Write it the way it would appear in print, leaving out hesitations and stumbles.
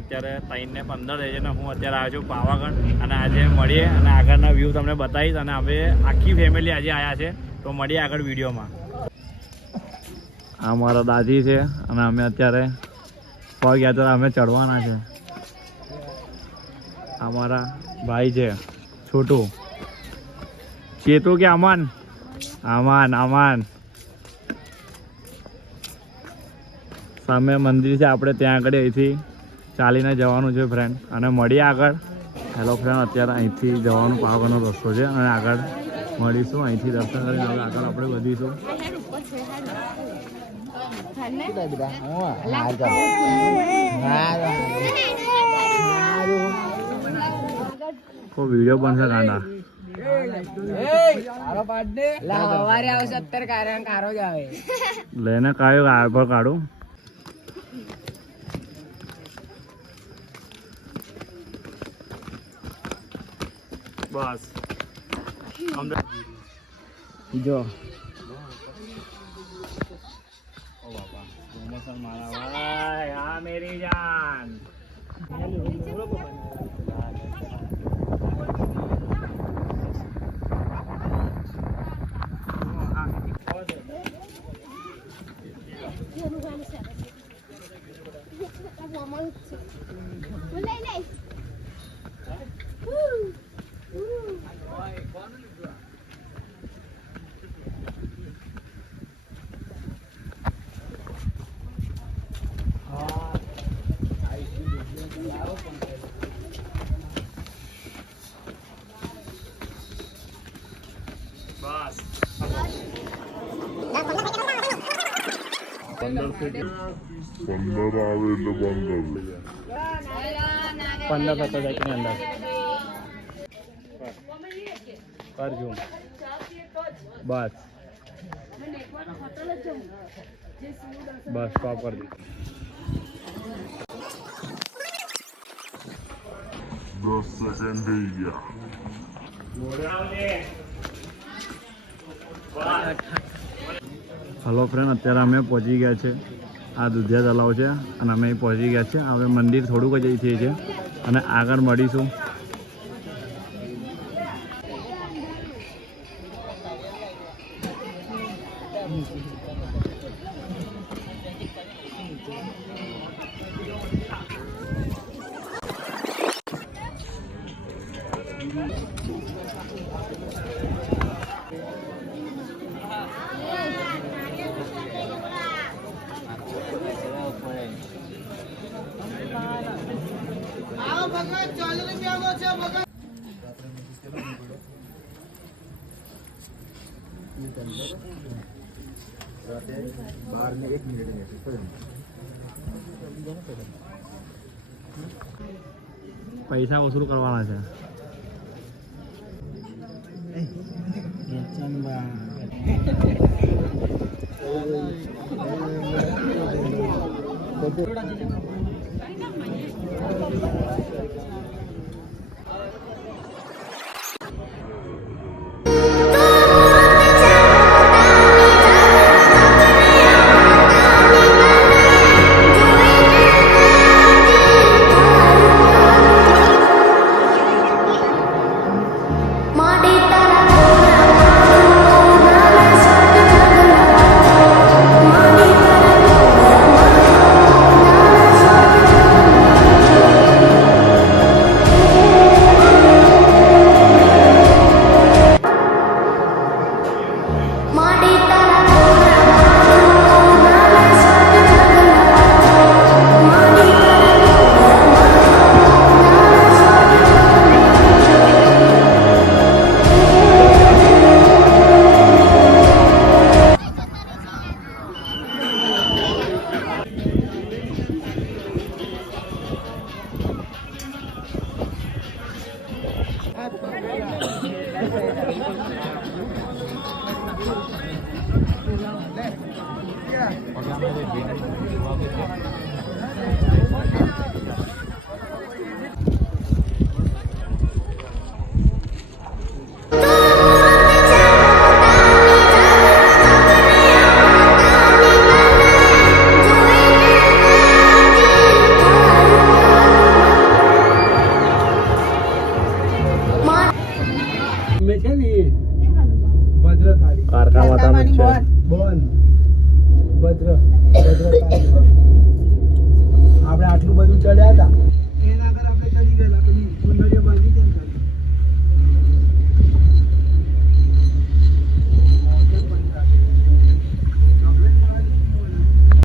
અત્યારે 3:15 થઈ છે અને હું અત્યારે આવ્યો છું પાવાગઢ અને આજે મળીએ અને આગળના વ્યૂ તમને બતાવીશ અને હવે આખી ફેમિલી આજે આવ્યા છે તો મળીએ આગળ વિડીયોમાં. આ મારા દાદી છે અને અમે અત્યારે પગ યાત્રા અમે ચડવાના છે. આ મારા ભાઈ છે છોટું ચેતુ કે અમન અમન અમન. સામે મંદિર છે આપણે ત્યાં આગળ અહીંથી ચાલીને જવાનું છે ફ્રેન્ડ અને મળીએ આગળ. હેલો ફ્રેન્ડ અત્યારે અહીંથી જવાનું પાવાગઢનો રસ્તો છે અને આગળ મળીશું અહીંથી દર્શન કરીને હવે આગળ આપણે વધીશું. વિડીયો બનશે કાંડા લઈને કાયો આગળ કાઢું. બસ જો ઓ બાપા પ્રમોશન મારા ભાઈ. હા મેરી જાન पंद्रह આવે એટલે બંધ કરી 15 17 ની અંદર કરજો બસ બસ સ્ટોપ કરી દો. 10 સેકન્ડ થઈ ગયા. હલો ફ્રેન્ડ અત્યારે અમે પહોંચી ગયા છે. આ દુધિયા તલાવ છે અને અમે પહોંચી ગયા છે. હવે મંદિર થોડુંક જ અહીંથી છે અને આગળ મળીશું. પૈસા વસૂલ કરવાના છે. સામે છે ને એ ભદ્રકાળી કારકા માતાનું જ છે બોન